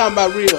talking about real.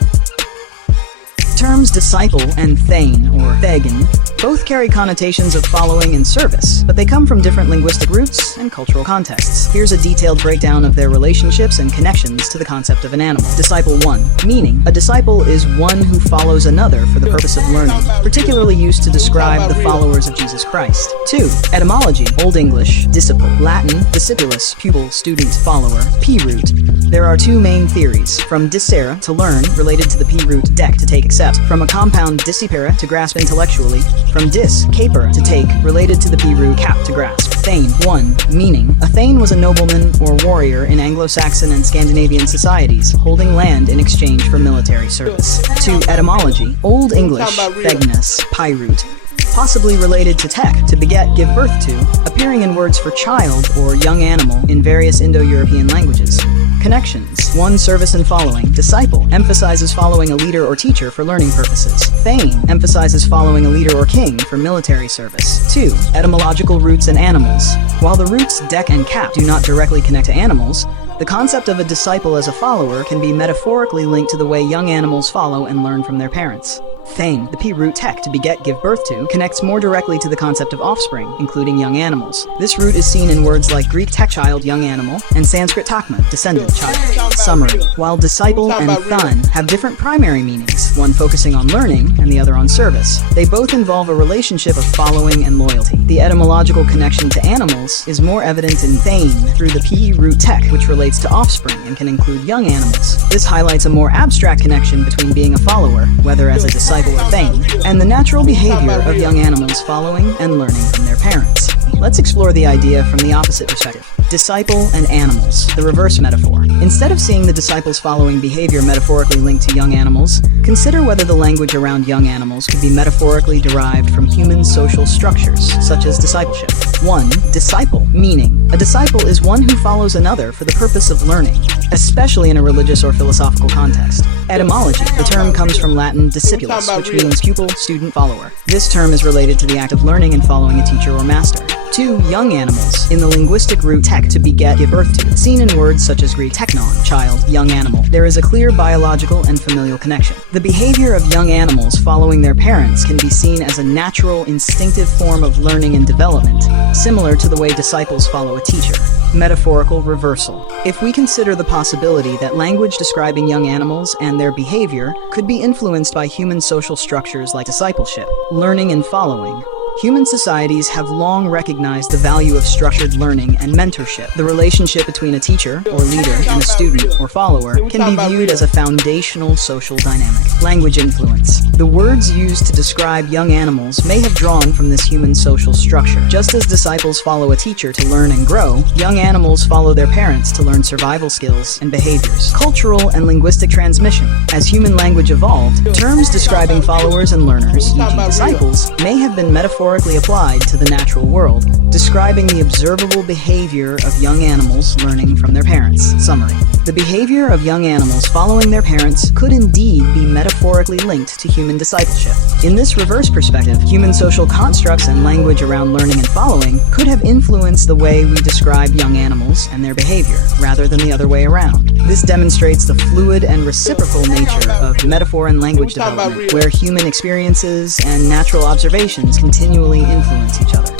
Terms disciple and thane, or thegan, both carry connotations of following and service, but they come from different linguistic roots and cultural contexts. Here's a detailed breakdown of their relationships and connections to the concept of an animal. Disciple 1. Meaning, a disciple is one who follows another for the purpose of learning, particularly used to describe the followers of Jesus Christ. 2. Etymology. Old English, discipul. Latin, discipulus, pupil, student, follower. P root. There are two main theories. From discere, to learn, related to the P root dec, to take, accept. From a compound discipere, to grasp intellectually. From capere, to take, related to the P root cap, to grasp. Thane 1. Meaning, a thane was a nobleman or warrior in Anglo-Saxon and Scandinavian societies, holding land in exchange for military service. 2. Etymology. Old English, thegnus, Pi root. Possibly related to tech, to beget, give birth to, appearing in words for child or young animal in various Indo-European languages. Connections. 1. Service and following. Disciple emphasizes following a leader or teacher for learning purposes. Thane emphasizes following a leader or king for military service. 2. Etymological roots and animals. While the roots dec and cap do not directly connect to animals, the concept of a disciple as a follower can be metaphorically linked to the way young animals follow and learn from their parents. Thane, the P root tech, to beget, give birth to, connects more directly to the concept of offspring, including young animals. This root is seen in words like Greek tech, child, young animal, and Sanskrit takma, descendant, child. Summary. While disciple and than have different primary meanings, one focusing on learning and the other on service, they both involve a relationship of following and loyalty. The etymological connection to animals is more evident in thane through the P root tech, which relates to offspring and can include young animals. This highlights a more abstract connection between being a follower, whether as a disciple or thane, and the natural behavior of young animals following and learning from their parents. Let's explore the idea from the opposite perspective. Disciple and animals, the reverse metaphor. Instead of seeing the disciples' following behavior metaphorically linked to young animals, consider whether the language around young animals could be metaphorically derived from human social structures, such as discipleship. 1. Disciple. Meaning, a disciple is one who follows another for the purpose of learning, especially in a religious or philosophical context. Etymology. The term comes from Latin discipulus, which means pupil, student, follower. This term is related to the act of learning and following a teacher or master. 2. Young animals. In the linguistic root tech, to beget, give birth to, seen in words such as Greek teknon, child, young animal, there is a clear biological and familial connection. The behavior of young animals following their parents can be seen as a natural, instinctive form of learning and development, similar to the way disciples follow a teacher. Metaphorical reversal. If we consider the possibility that language describing young animals and their behavior could be influenced by human social structures like discipleship, learning and following, human societies have long recognized the value of structured learning and mentorship. The relationship between a teacher or leader and a student or follower can be viewed as a foundational social dynamic. Language influence. The words used to describe young animals may have drawn from this human social structure. Just as disciples follow a teacher to learn and grow, young animals follow their parents to learn survival skills and behaviors. Cultural and linguistic transmission. As human language evolved, terms describing followers and learners, e.g. disciples, may have been metaphorically applied to the natural world, describing the observable behavior of young animals learning from their parents. Summary. The behavior of young animals following their parents could indeed be metaphorically linked to human discipleship. In this reverse perspective, human social constructs and language around learning and following could have influenced the way we describe young animals and their behavior, rather than the other way around. This demonstrates the fluid and reciprocal nature of metaphor and language development, where human experiences and natural observations continually influence each other.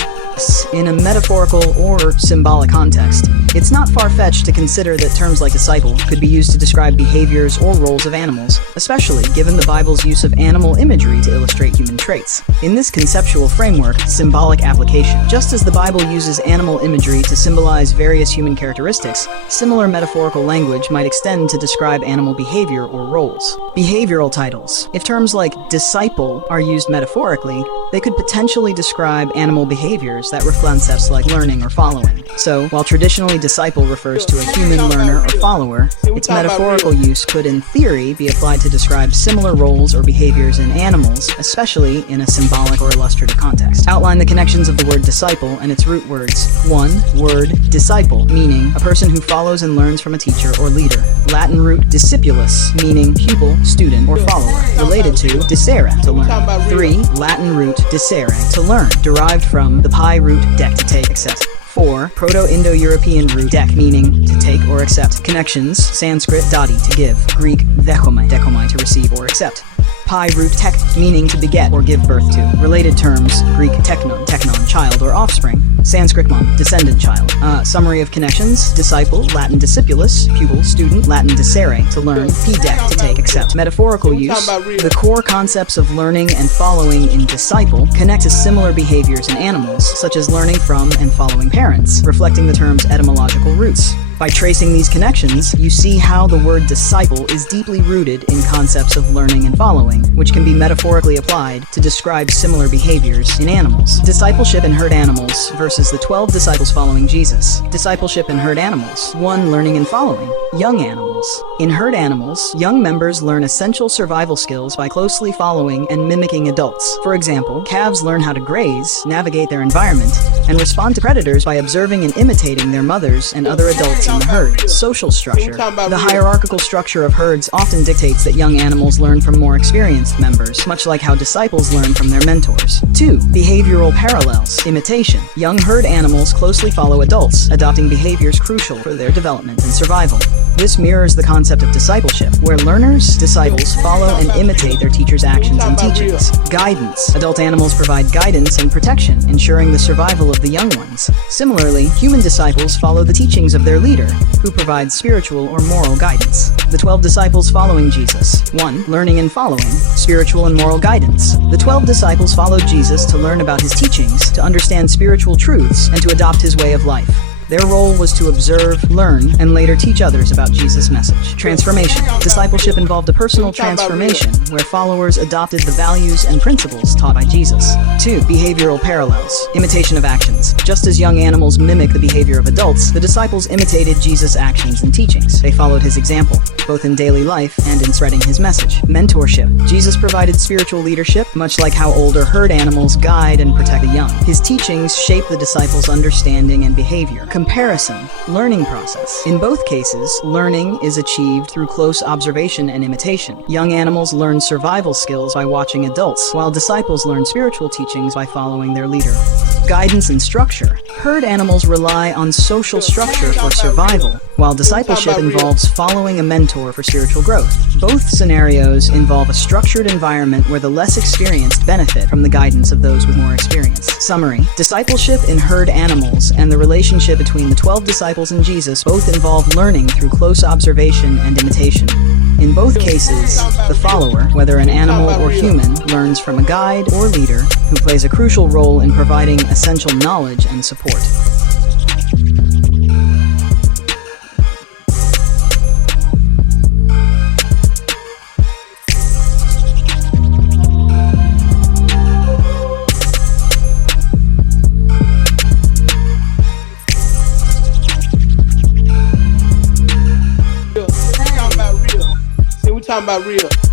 In a metaphorical or symbolic context, it's not far-fetched to consider that terms like disciple could be used to describe behaviors or roles of animals, especially given the Bible's use of animal imagery to illustrate human traits. In this conceptual framework, symbolic application, just as the Bible uses animal imagery to symbolize various human characteristics, similar metaphorical language might extend to describe animal behavior or roles. Behavioral titles. If terms like disciple are used metaphorically, they could potentially describe animal behaviors that reflect concepts like learning or following. So, while traditionally disciple refers to a human learner or follower, its metaphorical use could in theory be applied to describe similar roles or behaviors in animals, especially in a symbolic or illustrative context. Outline the connections of the word disciple and its root words. 1. Word disciple, meaning a person who follows and learns from a teacher or leader. Latin root discipulus, meaning pupil, student, or follower, related to discere, to learn. 3. Latin root discere, to learn, derived from the Pi root dec, to take, accept. 4. Proto-Indo-European root dek, meaning to take or accept. Connections: Sanskrit dadi, to give, Greek dechomai, to receive or accept. Pi root tek, meaning to beget or give birth to. Related terms: Greek teknon, child or offspring. Sanskrit mon, descendant, child. Summary of connections: discipul, Latin discipulus, pupil, student, Latin discere, to learn, pdec, to take, accept. Metaphorical use: the core concepts of learning and following in disciple connect to similar behaviors in animals, such as learning from and following parents, reflecting the term's etymological roots. By tracing these connections, you see how the word disciple is deeply rooted in concepts of learning and following, which can be metaphorically applied to describe similar behaviors in animals. Discipleship in herd animals versus the 12 disciples following Jesus. Discipleship in herd animals. 1. Learning and following. Young animals. In herd animals, young members learn essential survival skills by closely following and mimicking adults. For example, calves learn how to graze, navigate their environment, and respond to predators by observing and imitating their mothers and other adults in the herd. Social structure. The hierarchical structure of herds often dictates that young animals learn from more experienced members, much like how disciples learn from their mentors. 2. Behavioral parallels. Imitation. Young herd animals closely follow adults, adopting behaviors crucial for their development and survival. This mirrors the concept of discipleship, where learners, disciples, follow and imitate their teachers' actions and teachings. Guidance. Adult animals provide guidance and protection, ensuring the survival of the young ones. Similarly, human disciples follow the teachings of their leader, who provides spiritual or moral guidance. The 12 disciples following Jesus. 1. Learning and following. Spiritual and moral guidance. The 12 disciples followed Jesus to learn about his teachings, to understand spiritual truths, and to adopt his way of life. Their role was to observe, learn, and later teach others about Jesus' message. Transformation. Discipleship involved a personal transformation where followers adopted the values and principles taught by Jesus. 2. Behavioral parallels. Imitation of actions. Just as young animals mimic the behavior of adults, the disciples imitated Jesus' actions and teachings. They followed his example, both in daily life and in spreading his message. Mentorship. Jesus provided spiritual leadership, much like how older herd animals guide and protect the young. His teachings shape the disciples' understanding and behavior. Comparison. Learning process. In both cases, learning is achieved through close observation and imitation. Young animals learn survival skills by watching adults, while disciples learn spiritual teachings by following their leader. Guidance and structure. Herd animals rely on social structure for survival, while discipleship involves following a mentor for spiritual growth. Both scenarios involve a structured environment where the less experienced benefit from the guidance of those with more experience. Summary. Discipleship in herd animals and the relationship between the 12 disciples and Jesus both involve learning through close observation and imitation. In both cases, the follower, whether an animal or human, learns from a guide or leader who plays a crucial role in providing essential knowledge and support. Talking about real.